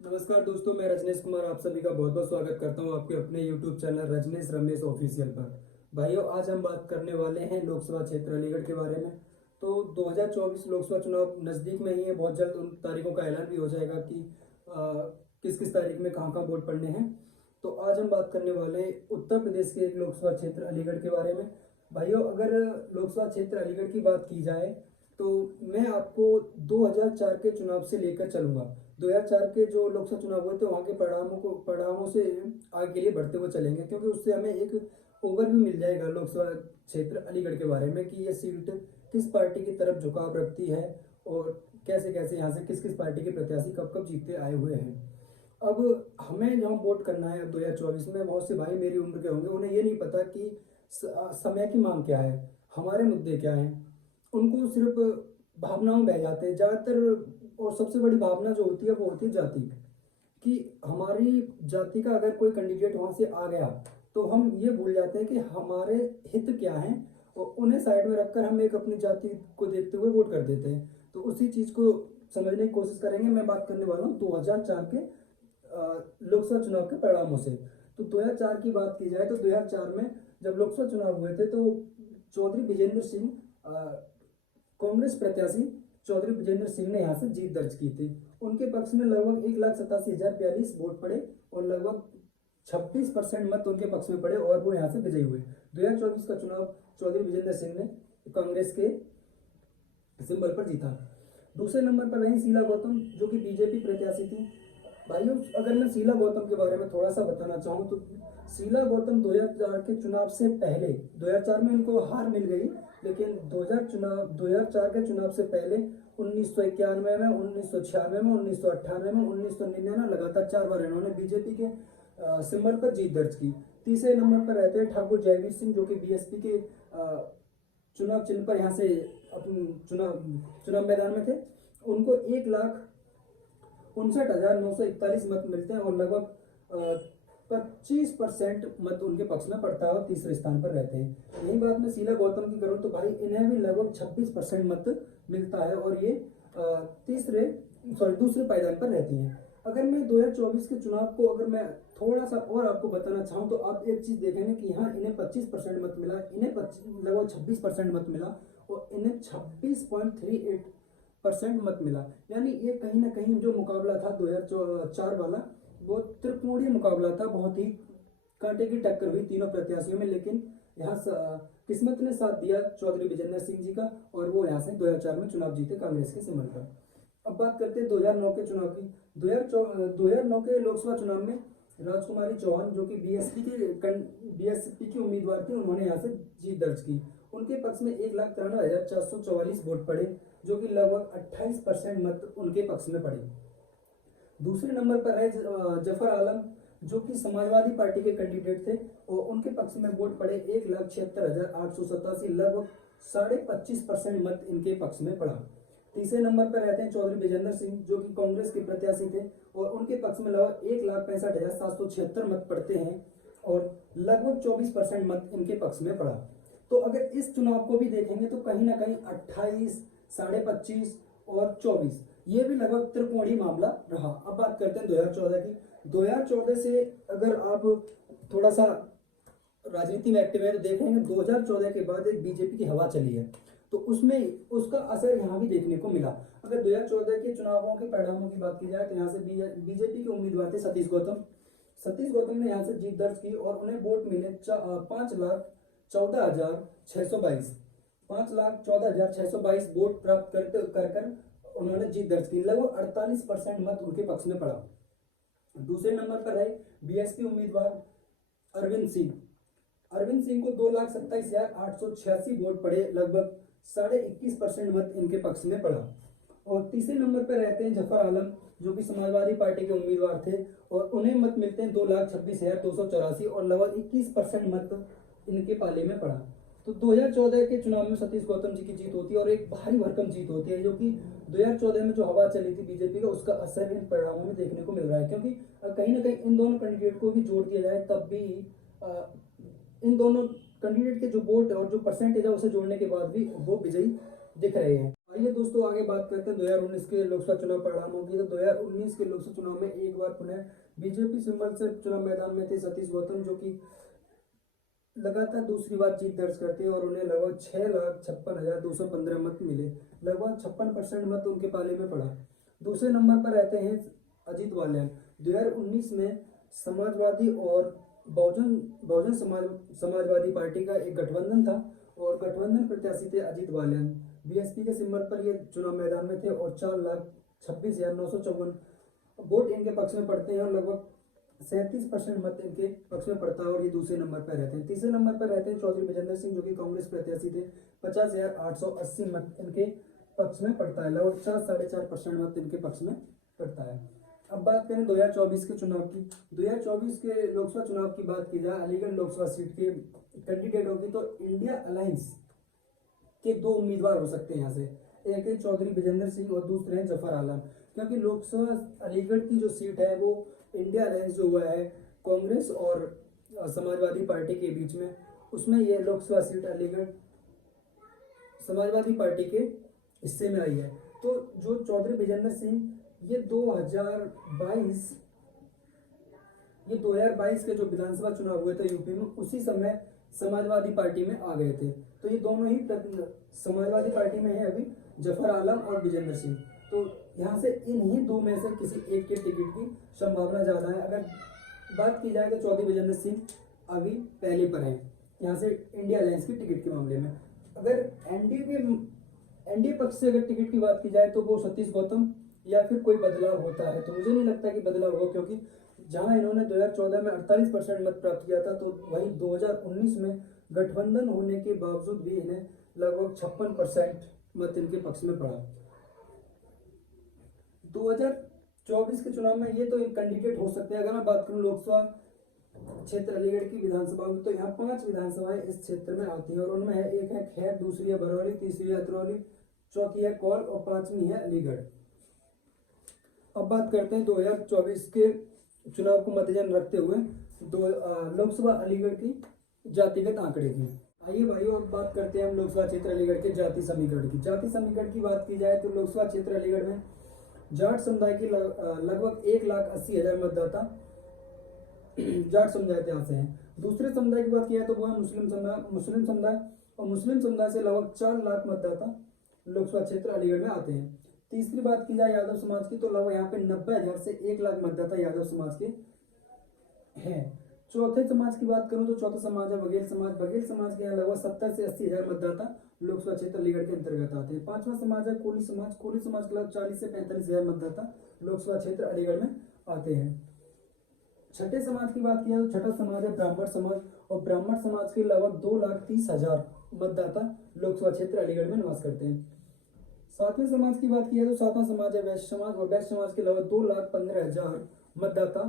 नमस्कार दोस्तों, मैं रजनीश कुमार आप सभी का बहुत बहुत स्वागत करता हूं आपके अपने YouTube channel Rajneesh Ramesh official पर। भाइयों, आज हम बात करने वाले हैं लोकसभा क्षेत्र अलीगढ़ के बारे में। तो 2024 लोकसभा चुनाव नज़दीक में ही है। बहुत जल्द उन तारीखों का ऐलान भी हो जाएगा कि किस किस तारीख में कहाँ कहाँ वोट पड़ने हैं। तो आज हम बात करने वाले हैं उत्तर प्रदेश के एक लोकसभा क्षेत्र अलीगढ़ के बारे में। भाइयों, अगर लोकसभा क्षेत्र अलीगढ़ की बात की जाए तो मैं आपको 2004 के चुनाव से लेकर चलूंगा। 2004 के जो लोकसभा चुनाव हुए थे वहाँ के परिणामों से आगे के लिए बढ़ते हुए चलेंगे, क्योंकि उससे हमें एक ओवरव्यू मिल जाएगा लोकसभा क्षेत्र अलीगढ़ के बारे में कि ये सीट किस पार्टी की तरफ झुकाव रखती है और कैसे कैसे यहाँ से किस किस पार्टी के प्रत्याशी कब कब जीतते आए हुए हैं। अब हमें जहाँ वोट करना है अब 2024 में, बहुत से भाई मेरी उम्र के होंगे, उन्हें ये नहीं पता कि समय की मांग क्या है, हमारे मुद्दे क्या हैं। उनको सिर्फ भावनाओं में बह जाते हैं ज़्यादातर। और सबसे बड़ी भावना जो होती है वो होती है जाति कि हमारी जाति का अगर कोई कैंडिडेट वहाँ से आ गया तो हम ये भूल जाते हैं कि हमारे हित क्या हैं, और उन्हें साइड में रखकर हम एक अपनी जाति को देखते हुए वोट कर देते हैं। तो उसी चीज़ को समझने की कोशिश करेंगे। मैं बात करने वाला हूँ 2004 के लोकसभा चुनाव के परिणामों से। तो 2004 की बात की जाए तो 2004 में जब लोकसभा चुनाव हुए थे तो चौधरी विजेंद्र सिंह, कांग्रेस प्रत्याशी चौधरी विजेंद्र सिंह ने यहाँ से जीत दर्ज की थी। उनके पक्ष में लगभग 1,87,042 वोट पड़े और लगभग 26% मत उनके पक्ष में पड़े और वो यहाँ से विजयी हुए। 2024 का चुनाव चौधरी विजेंद्र सिंह ने कांग्रेस के सिंबल पर जीता। दूसरे नंबर पर रही शीला गौतम, जो कि बीजेपी प्रत्याशी थी। भाइयों, अगर मैं शीला गौतम के बारे में थोड़ा सा बताना चाहूँ तो शीला गौतम 2004 के चुनाव से पहले, 2004 में उनको हार मिल गई, लेकिन 2004 के चुनाव से पहले 1991 में, 1996 में, 1998 में, 1999 लगातार 4 बार इन्होंने बीजेपी के सिंबल पर जीत दर्ज की। तीसरे नंबर पर रहते हैं ठाकुर जयवीर सिंह, जो कि बीएसपी के चुनाव चिन्ह पर यहाँ से अपने चुनाव मैदान में थे। उनको 1,59,941 मत मिलते हैं और लगभग 25% मत उनके पक्ष में पड़ता है और तीसरे स्थान पर रहते हैं। यही बात मैं शीला गौतम की करूँ तो भाई इन्हें भी लगभग 26% मत मिलता है और ये दूसरे पायदान पर रहती हैं। अगर मैं 2024 के चुनाव को अगर मैं थोड़ा सा और आपको बताना चाहूँ तो आप एक चीज़ देखेंगे कि यहाँ इन्हें 25% मत मिला, इन्हें लगभग 26% मत मिला और इन्हें 26.38% मत मिला। यानी ये कहीं ना कहीं जो मुकाबला था 2004 वाला, वो त्रिकोणीय मुकाबला था। बहुत ही कांटे की टक्कर हुई तीनों प्रत्याशियों में, लेकिन यहाँ किस्मत ने साथ दिया चौधरी विजेंद्र सिंह जी का और वो यहाँ से 2004 में चुनाव जीते कांग्रेस के सिंबल पर। अब बात करते हैं 2009 के चुनाव की। 2009 के लोकसभा चुनाव में राजकुमारी चौहान, जो कि बीएसपी की उम्मीदवार थी, उन्होंने यहाँ से जीत दर्ज की। उनके पक्ष में 1,93,444 वोट पड़े, जो कि लगभग 28% मत उनके पक्ष में पड़े। दूसरे नंबर पर है जफर आलम, जो कि समाजवादी पार्टी के कैंडिडेट थे और उनके पक्ष में वोट पड़े 1,76,887, लगभग 25.5% मत इनके पक्ष में पड़ा। तीसरे नंबर पर रहते हैं चौधरी विजेंद्र सिंह, जो कि कांग्रेस के प्रत्याशी थे और उनके पक्ष में लगभग 1,65,776 मत पड़ते हैं और लगभग 24% मत इनके पक्ष में पड़ा। तो अगर इस चुनाव को भी देखेंगे तो कहीं ना कहीं 28, 25.5 और 24 ये भी लगभग त्रिकोणीय मामला रहा। अब बात करते हैं 2014 की। 2014 से अगर आप थोड़ा सा राजनीति में एक्टिव है तो देखेंगे 2014 के बाद एक बीजेपी की हवा चली है, तो उसमें उसका असर यहाँ भी देखने को मिला। अगर 2014 के चुनावों के परिणामों की बात की जाए तो यहाँ से बीजेपी के उम्मीदवार थे सतीश गौतम ने यहाँ से जीत दर्ज की और उन्हें वोट मिले 5,14,622 वोट प्राप्त कर उन्होंने जीत दर्ज की। लगभग 48% मत उनके पक्ष में पड़ा। दूसरे नंबर पर है बीएसपी उम्मीदवार अरविंद सिंह को 2,27,886 वोट पड़े, लगभग 21.5% मत इनके पक्ष में पड़ा। और तीसरे नंबर पर रहते हैं जफर आलम, जो कि समाजवादी पार्टी के उम्मीदवार थे और उन्हें मत मिलते हैं 2,26,284 और लगभग 21% मत इनके पाले में पड़ा। तो 2014 के चुनाव में सतीश गौतम जी की जीत होती है और एक भारी भरकम जीत होती है, जो कि 2014 में जो हवा चली थी बीजेपी का, उसका असर इन परिणामों में देखने को मिल रहा है। क्योंकि कहीं ना कहीं इन दोनों कैंडिडेट को भी जोड़ दिया जाए तब भी इन दोनों कैंडिडेट के जो वोट और जो परसेंटेज है उसे जोड़ने के बाद भी वो विजयी दिख रहे हैं। आइए दोस्तों आगे बात करते हैं 2019 के लोकसभा चुनाव परिणामों की। तो 2019 के लोकसभा चुनाव में एक बार पुनः बीजेपी सिंबल से चुनाव मैदान में थे सतीश गौतम, जो कि लगातार दूसरी बार जीत दर्ज करते हैं और उन्हें लगभग 6,56,215 मत मिले। लगभग 56% मत उनके पाले में पड़ा। दूसरे नंबर पर रहते हैं अजीत वालियान। 2019 में समाजवादी और बहुजन बहुजन समाजवादी पार्टी का एक गठबंधन था और गठबंधन प्रत्याशी थे अजीत वालियान। बीएसपी के सिंबल पर ये चुनाव मैदान में थे और 4,26,954 वोट इनके पक्ष में पड़ते हैं और लगभग 37% मत इनके पक्ष में पड़ता है और ये दूसरे नंबर पर रहते हैं। तीसरे नंबर पर रहते हैं चौधरी विजेंद्र सिंह, जो कि कांग्रेस प्रत्याशी थे। 50,880 मत इनके पक्ष में पड़ता है, लगभग 4-4.5% मत इनके पक्ष में पड़ता है। अब बात करें 2024 के चुनाव की। 2024 के लोकसभा चुनाव की बात की जाए अलीगढ़ लोकसभा सीट के कैंडिडेटों की, तो इंडिया अलायंस के दो उम्मीदवार हो सकते हैं यहाँ से। एक है चौधरी विजेंद्र सिंह और दूसरे हैं जफर आलम, क्योंकि लोकसभा अलीगढ़ की जो सीट है वो इंडिया अलायंस जो हुआ है कांग्रेस और समाजवादी पार्टी के बीच में, उसमें ये लोकसभा सीट अलीगढ़ समाजवादी पार्टी के हिस्से में आई है। तो जो चौधरी विजेंद्र सिंह ये 2022 के जो विधानसभा चुनाव हुए थे यूपी में, उसी समय समाजवादी पार्टी में आ गए थे। तो ये दोनों ही समाजवादी पार्टी में है अभी, जफर आलम और विजेंद्र सिंह। तो यहाँ से इन्हीं दो में से किसी एक के टिकट की संभावना ज़्यादा है। अगर बात की जाए तो चौधरी विजेंद्र सिंह अभी पहले पर हैं यहाँ से इंडिया अलायंस की टिकट के मामले में। अगर एनडीए पक्ष से अगर टिकट की बात की जाए तो वो सतीश गौतम या फिर कोई बदलाव होता है, तो मुझे नहीं लगता कि बदलाव होगा, क्योंकि जहां इन्होंने 2014 में 48% मत प्राप्त किया था, तो वहीं 2019 में गठबंधन होने के बावजूद भी इन्हें लगभग 56% मत इनके पक्ष में पड़ा। 2024 के चुनाव में ये तो एक कैंडिडेट हो सकते हैं। अगर मैं बात करूं लोकसभा क्षेत्र अलीगढ़ की विधानसभा में, तो यहाँ 5 विधानसभाएं इस क्षेत्र में आती हैं और उनमें है, एक है खैर, दूसरी है बरौली, तीसरी है अतरौली, चौथी है कौल और 5वीं है अलीगढ़। अब बात करते हैं 2024 के चुनाव को मद्देनजर रखते हुए लोकसभा अलीगढ़ की जातिगत आंकड़े की। आइए भाइयों अब बात करते हैं हम लोकसभा क्षेत्र अलीगढ़ के जाति समीकरण की। जाति समीकरण की बात की जाए तो लोकसभा क्षेत्र अलीगढ़ में जाट समुदाय की लगभग 1,80,000 मतदाता जाट समुदाय के यहाँ से हैं। दूसरे समुदाय की बात की जाए तो वो है मुस्लिम समुदाय और मुस्लिम समुदाय से लगभग 4 लाख मतदाता लोकसभा क्षेत्र अलीगढ़ में आते हैं। तीसरी बात की जाए यादव समाज की, तो लगभग यहाँ पे 90,000 से 1 लाख मतदाता यादव समाज के हैं। चौथे समाज की बात करूं तो चौथा समाज है बघेल समाज। बघेल समाज के यहाँ लगभग 70 से 80,000 मतदाता लोकसभा क्षेत्र अलीगढ़ के अंतर्गत आते हैं। पांचवा समाज है कोली समाज। कोली समाज के लगभग 40 से 45,000 मतदाता लोकसभा क्षेत्र अलीगढ़ में आते हैं। छठे समाज की बात की जाए तो छठा समाज है ब्राह्मण समाज और ब्राह्मण समाज के लगभग 2,30,000 मतदाता लोकसभा क्षेत्र अलीगढ़ में निवास करते हैं। सातवें समाज की बात की जाए तो सातवां समाज है वैश्य समाज और वैश्य समाज के लगभग 2,15,000 मतदाता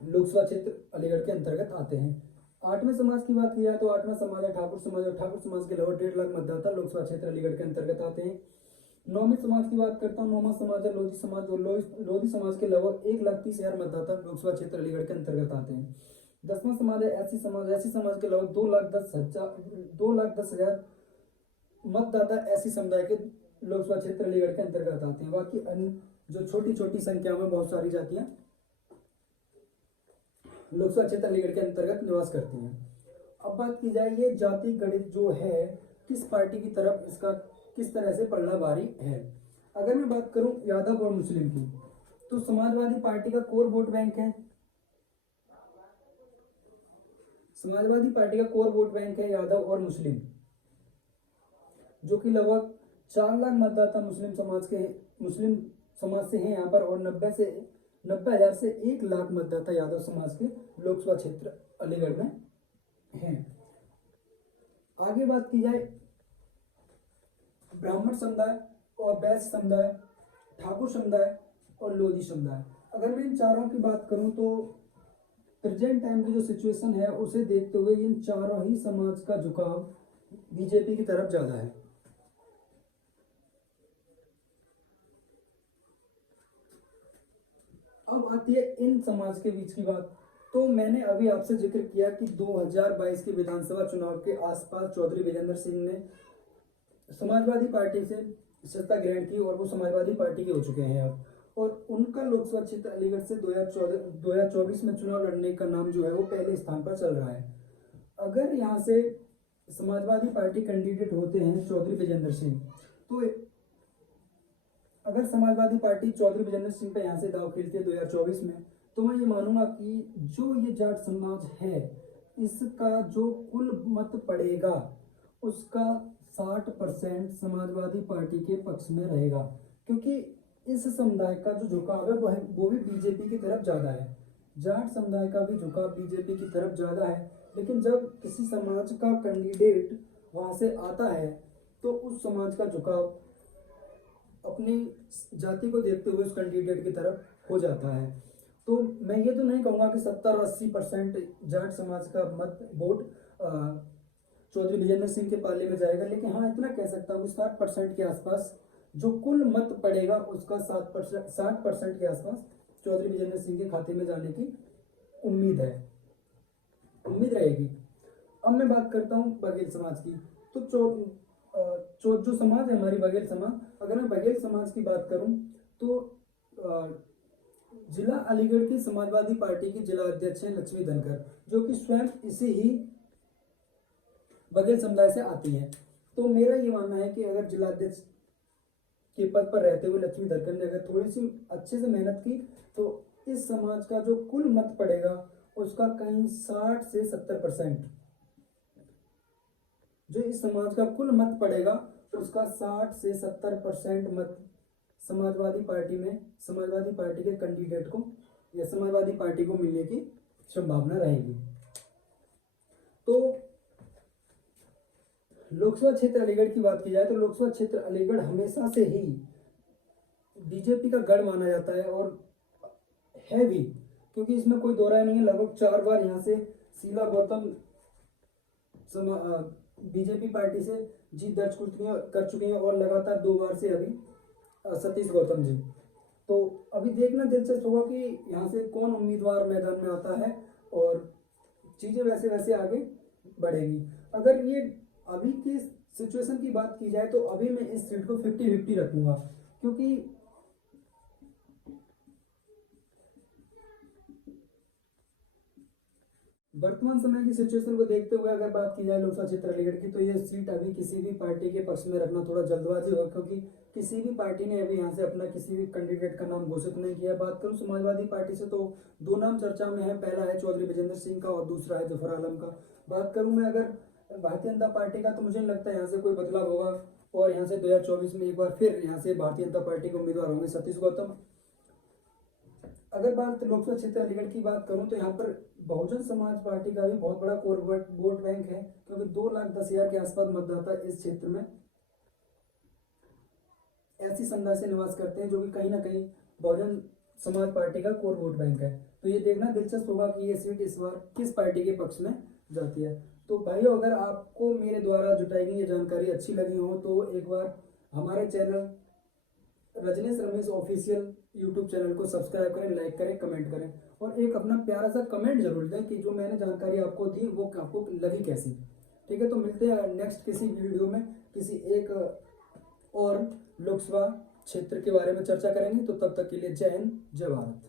लोकसभा क्षेत्र अलीगढ़ के अंतर्गत आते हैं। आठवें समाज की बात की जाए तो आठवां समाज है ठाकुर समाज और ठाकुर समाज के लगभग 1.5 लाख मतदाता लोकसभा क्षेत्र अलीगढ़ के अंतर्गत आते हैं। नौवीं समाज की बात करता हूँ, नौवां समाज है लोधी समाज और लोधी समाज के लगभग 1,30,000 मतदाता लोकसभा क्षेत्र अलीगढ़ के अंतर्गत आते हैं। 10वां समाज है एससी समाज। एससी समाज के लगभग 2,10,000 मतदाता एससी समुदाय के लोकसभा क्षेत्र अलीगढ़ के अंतर्गत आते हैं। बाकी अन्य जो छोटी छोटी संख्या में बहुत सारी जातियां लोकसभा क्षेत्र अलीगढ़ के अंतर्गत निवास करती हैं। अब बात की जाए ये जाति गणित जो है किस पार्टी की तरफ इसका किस तरह से पलड़ा भारी है। अगर मैं बात करूं यादव और मुस्लिम की, तो समाजवादी पार्टी का कोर वोट बैंक है। समाजवादी पार्टी का कोर वोट बैंक है यादव और मुस्लिम, जो कि लगभग 4 लाख मतदाता मुस्लिम समाज से हैं यहाँ पर और 90,000 से 1 लाख मतदाता यादव समाज के लोकसभा क्षेत्र अलीगढ़ में हैं। आगे बात की जाए ब्राह्मण समुदाय और वैश्य समुदाय, ठाकुर समुदाय और लोधी समुदाय। अगर मैं इन चारों की बात करूं तो प्रेजेंट टाइम की जो सिचुएशन है उसे देखते हुए इन चारों ही समाज का झुकाव बीजेपी की तरफ ज्यादा है। अब आती है इन समाज के बीच की बात। तो मैंने अभी आपसे जिक्र किया कि 2022 के विधानसभा चुनाव के आसपास चौधरी विजेंद्र सिंह ने समाजवादी पार्टी से सत्ता ग्रहण की और वो समाजवादी पार्टी के हो चुके हैं अब। और उनका लोकसभा क्षेत्र अलीगढ़ से 2024 में चुनाव लड़ने का नाम जो है वो पहले स्थान पर चल रहा है। अगर यहाँ से समाजवादी पार्टी कैंडिडेट होते हैं चौधरी विजेंद्र सिंह, तो अगर समाजवादी पार्टी चौधरी विजेंद्र सिंह पे यहाँ से दाव खेलती है 2024 में, तो मैं ये मानूंगा कि जो ये जाट समाज है इसका जो कुल मत पड़ेगा उसका 60% समाजवादी पार्टी के पक्ष में रहेगा, क्योंकि इस समुदाय का जो झुकाव है वो भी बीजेपी की तरफ ज़्यादा है। जाट समुदाय का भी झुकाव बीजेपी की तरफ ज़्यादा है, लेकिन जब किसी समाज का कैंडिडेट वहाँ से आता है तो उस समाज का झुकाव अपनी जाति को देखते हुए उस कैंडिडेट की तरफ हो जाता है। तो मैं ये तो नहीं कहूँगा कि 70-80% जाट समाज का मत वोट चौधरी विजेंद्र सिंह के पाले में जाएगा, लेकिन हाँ इतना कह सकता हूँ कि 60% के आसपास जो कुल मत पड़ेगा उसका 60% के आसपास चौधरी विजेंद्र सिंह के खाते में जाने की उम्मीद रहेगी। अब मैं बात करता हूँ बघेल समाज की। तो जो समाज है हमारी बघेल समाज, अगर मैं बघेल समाज की बात करूं तो जिला अलीगढ़ की समाजवादी पार्टी की जिला अध्यक्ष हैं लक्ष्मी धनखड़, जो कि स्वयं इसी ही बघेल समुदाय से आती है। तो मेरा ये मानना है कि अगर जिला अध्यक्ष के पद पर रहते हुए लक्ष्मी धनखड़ ने अगर थोड़ी सी अच्छे से मेहनत की तो इस समाज का जो कुल मत पड़ेगा उसका कहीं 60 से 70%, जो इस समाज का कुल मत पड़ेगा उसका 60 से 70% मत समाजवादी पार्टी के कैंडिडेट को या समाजवादी पार्टी को मिलने की संभावना रहेगी। तो लोकसभा क्षेत्र अलीगढ़ की बात की जाए तो लोकसभा क्षेत्र अलीगढ़ हमेशा से ही बीजेपी का गढ़ माना जाता है और है भी, क्योंकि इसमें कोई दो राय नहीं है। लगभग 4 बार यहाँ से शीला गौतम बीजेपी पार्टी से जीत दर्ज कर चुकी हैं और लगातार 2 बार से अभी सतीश गौतम जी। तो अभी देखना दिलचस्प होगा कि यहाँ से कौन उम्मीदवार मैदान में आता है और चीज़ें वैसे वैसे आगे बढ़ेंगी। अगर ये अभी की सिचुएशन की बात की जाए तो अभी मैं इस सीट को 50-50 रखूंगा, क्योंकि वर्तमान समय की सिचुएशन को देखते हुए अगर बात की जाए लोकसभा क्षेत्र अलीगढ़ की, तो ये सीट अभी किसी भी पार्टी के पक्ष में रखना थोड़ा जल्दबाजी होगा, क्योंकि किसी भी पार्टी ने अभी यहाँ से अपना किसी भी कैंडिडेट का नाम घोषित नहीं किया। बात करूँ समाजवादी पार्टी से तो 2 नाम चर्चा में है, पहला है चौधरी विजेंद्र सिंह का और दूसरा है जफर आलम का। बात करूँ मैं अगर भारतीय जनता पार्टी का, तो मुझे नहीं लगता यहाँ से कोई बदलाव होगा और यहाँ से 2024 में एक बार फिर यहाँ से भारतीय जनता पार्टी के उम्मीदवार होंगे सतीश गौतम। अगर बात लोकसभा क्षेत्र अलीगढ़ की बात करूं तो यहाँ पर बहुजन समाज पार्टी का भी बहुत बड़ा कोर वोट बैंक है, क्योंकि 2,10,000 के आसपास मतदाता इस क्षेत्र में ऐसी समुदाय से निवास करते हैं जो कि कहीं ना कहीं बहुजन समाज पार्टी का कोर वोट बैंक है। तो ये देखना दिलचस्प होगा कि ये सीट इस बार किस पार्टी के पक्ष में जाती है। तो भाइयों, अगर आपको मेरे द्वारा जुटाई गई ये जानकारी अच्छी लगी हो तो एक बार हमारे channel Rajneesh Ramesh official YouTube channel को सब्सक्राइब करें, लाइक करें, कमेंट करें और एक अपना प्यारा सा कमेंट जरूर दें कि जो मैंने जानकारी आपको दी वो आपको लगी कैसी। ठीक है, तो मिलते हैं नेक्स्ट किसी वीडियो में किसी एक और लोकसभा क्षेत्र के बारे में चर्चा करेंगे। तो तब तक के लिए जय हिंद, जय भारत।